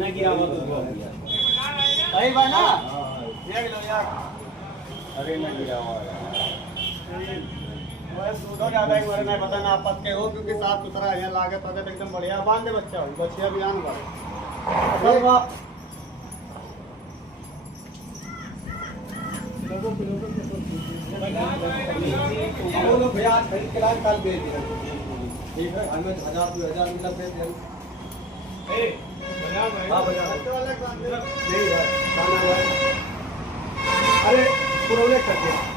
ना गिरा हुआ तो सही बात ना। देख लो यार, अरे ना गिरा हुआ दूधो ज्यादा एक बार नहीं पता ना आपस के हो, क्योंकि साफ सुथरा है, लागत वगैरह एकदम बढ़िया। बांध दे बच्चा, बच्चिया भी आन बार भैया आज खरीद के लाए, कल बेच दिया। ठीक है, हमें 1000 2000 मिला बेच दिया। अरे पुरोले कर दिया।